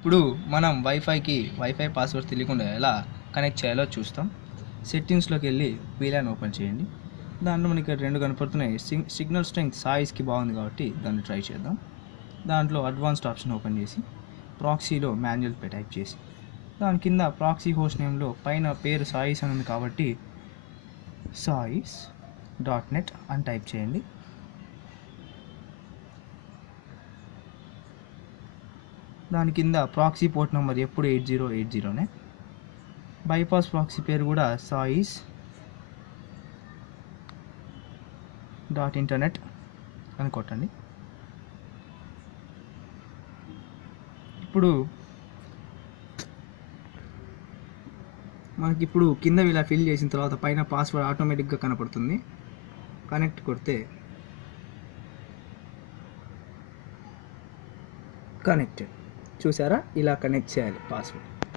ఇప్పుడు మనం wifi password తెలియకుండా ఎలా కనెక్ట్ చేయాలో చూస్తాం. సెట్టింగ్స్లోకి వెళ్ళి వీలాన్ ఓపెన్ చేయండి. దాంట్లో మనకి రెండు కనపడుతున్నాయి. సిగ్నల్ స్ట్రెంగ్త్ సాయిస్కి బాగుంది కాబట్టి దాన్ని ట్రై చేద్దాం. దాంట్లో అడ్వాన్స్డ్ ఆప్షన్ ఓపెన్ చేసి ప్రాక్సీలో మాన్యువల్ టైప్ చేసి దాని కింద ప్రాక్సీ హోస్ట్ నేమ్లో పైన పేరు సాయిస్ అని ఉంది కాబట్టి sais.net అని టైప్ చేయండి. దాని కింద ప్రాక్సీ పోర్ట్ నెంబర్ ఎప్పుడు 8080నే. బైపాస్ ప్రాక్సీ పేరు కూడా sais.internet అని కొట్టండి. మనకి కింద ఇలా ఫిల్ చేసిన తర్వాత పైన పాస్వర్డ్ ఆటోమేటిక్గా కనపడుతుంది. కనెక్ట్ కొడితే కనెక్టెడ్. చూసారా, ఇలా కనెక్ట్ చేయాలి పాస్వర్డ్.